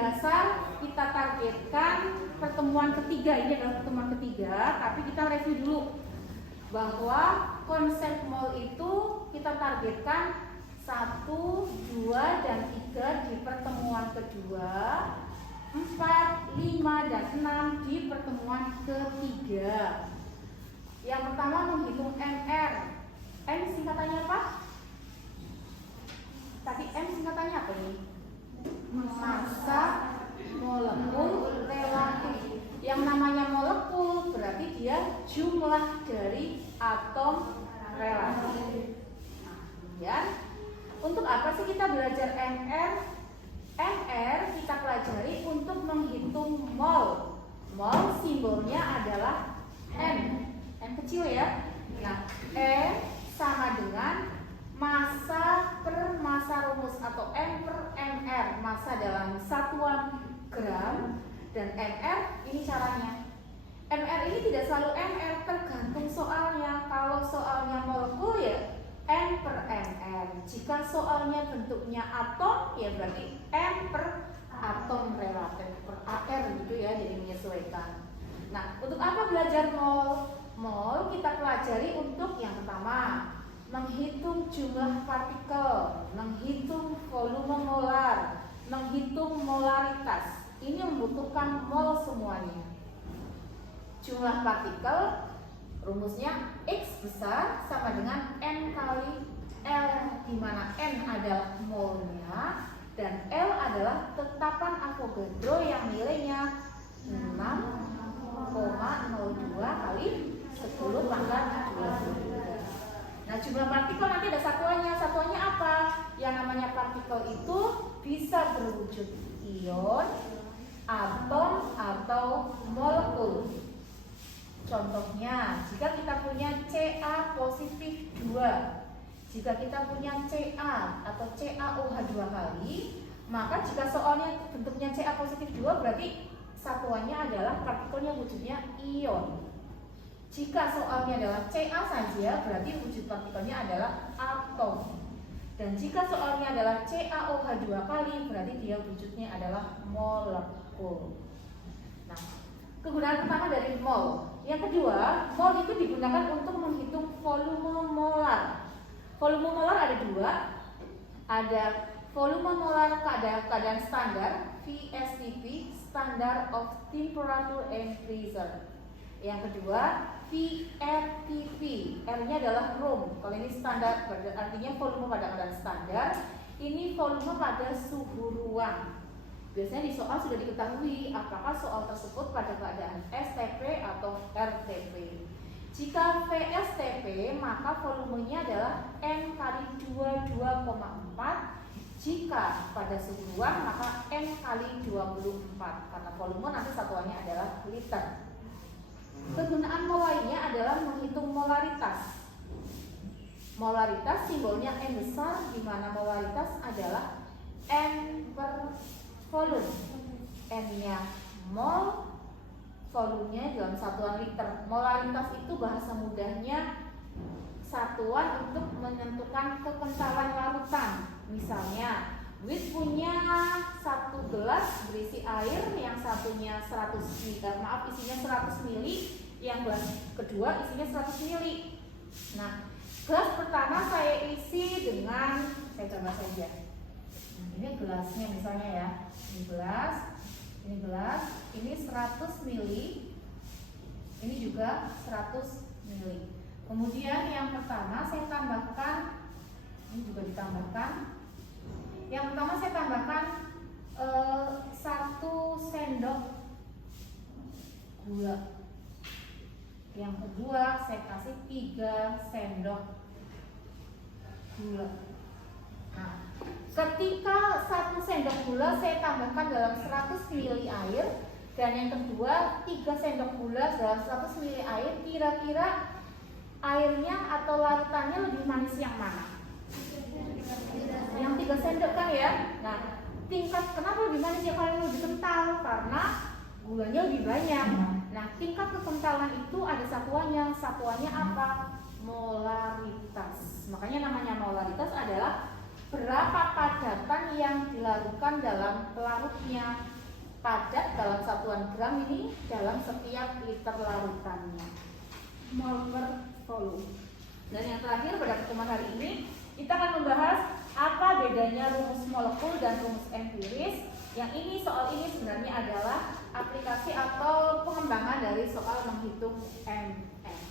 dasar kita targetkan pertemuan ketiga, ini adalah pertemuan ketiga, tapi kita review dulu bahwa konsep mol itu kita targetkan 1, 2, dan 3 di pertemuan kedua, 4, 5, dan 6 di pertemuan ketiga. Yang pertama menghitung MR. M singkatannya apa? Tadi M singkatannya apa nih? Massa molekul relatif. Yang namanya molekul berarti dia jumlah dari atom relatif. Ya. Untuk apa sih kita belajar MR? MR kita pelajari untuk menghitung mol. Mol simbolnya adalah M. M kecil ya. Nah, M sama dengan massa per massa rumus atau M per MR, massa dalam satuan gram, dan MR ini caranya. MR ini tidak selalu MR, tergantung soalnya. Kalau soalnya molekul ya M per MR. Jika soalnya bentuknya atom ya berarti M per atom relatif per AR gitu ya, jadi menyesuaikan. Nah, untuk apa belajar mol? Mol kita pelajari untuk yang pertama menghitung jumlah partikel, menghitung volume molar, menghitung molaritas. Ini membutuhkan mol semuanya. Jumlah partikel rumusnya X besar sama dengan N kali L, di mana N adalah molnya dan L adalah tetapan Avogadro yang nilainya 6,02 kali 10 pangkat 23. Nah, jumlah partikel nanti ada satuannya. Satuannya apa? Yang namanya partikel itu bisa berwujud ion, atom, atau molekul. Contohnya, jika kita punya Ca positif 2, jika kita punya Ca atau CaOH 2 kali, maka jika soalnya bentuknya Ca positif 2 berarti satuannya adalah partikelnya wujudnya ion. Jika soalnya adalah Ca saja berarti wujud partikelnya adalah atom. Dan jika soalnya adalah CaOH 2 kali berarti dia wujudnya adalah molekul. Nah, kegunaan pertama dari mol. Yang kedua, mol itu digunakan untuk menghitung volume molar. Volume molar ada dua. Ada volume molar keadaan standar, VSTP, Standard of Temperature and Pressure. Yang kedua, VRTP, R-nya adalah room. Kalau ini standar, artinya volume pada keadaan standar. Ini volume pada suhu ruang. Biasanya di soal sudah diketahui apakah soal tersebut pada keadaan STP atau RTP. Jika VSTP maka volumenya adalah N kali 22,4. Jika pada suhu ruang maka N kali 24. Karena volume nanti satuannya adalah liter. Kegunaan mol lainnya adalah menghitung molaritas. Molaritas simbolnya M besar, di mana molaritas adalah N per volume. N-nya mol, volumenya dalam satuan liter. Molaritas itu bahasa mudahnya satuan untuk menentukan kekentalan larutan. Misalnya, Wit punya satu gelas berisi air, yang satunya isinya 100 mili, yang gelas kedua isinya 100 mili. Nah, gelas pertama saya isi dengan, saya coba saja. Ini gelasnya misalnya ya, ini gelas, ini 100 mili, ini juga 100 mili. Kemudian yang pertama saya tambahkan, ini juga ditambahkan. Yang pertama saya tambahkan 1 sendok gula. Yang kedua saya kasih 3 sendok gula. Nah, ketika 1 sendok gula saya tambahkan dalam 100 ml air, dan yang kedua 3 sendok gula dalam 100 ml air, kira-kira airnya atau larutannya lebih manis yang mana? Yang 3 sendok kan ya. Nah, tingkat kenapa lebih manis ya kalau lebih kental? Karena gulanya lebih banyak. Nah, tingkat kekentalan itu ada satuannya. Satuannya apa? Molaritas. Makanya namanya molaritas adalah berapa padatan yang dilarutkan dalam larutnya. Padat dalam satuan gram ini dalam setiap liter larutannya, mol per volume. Dan yang terakhir pada pertemuan hari ini kita akan membahas apa bedanya rumus molekul dan rumus empiris. Yang ini soal ini sebenarnya adalah aplikasi atau pengembangan dari soal menghitung MS.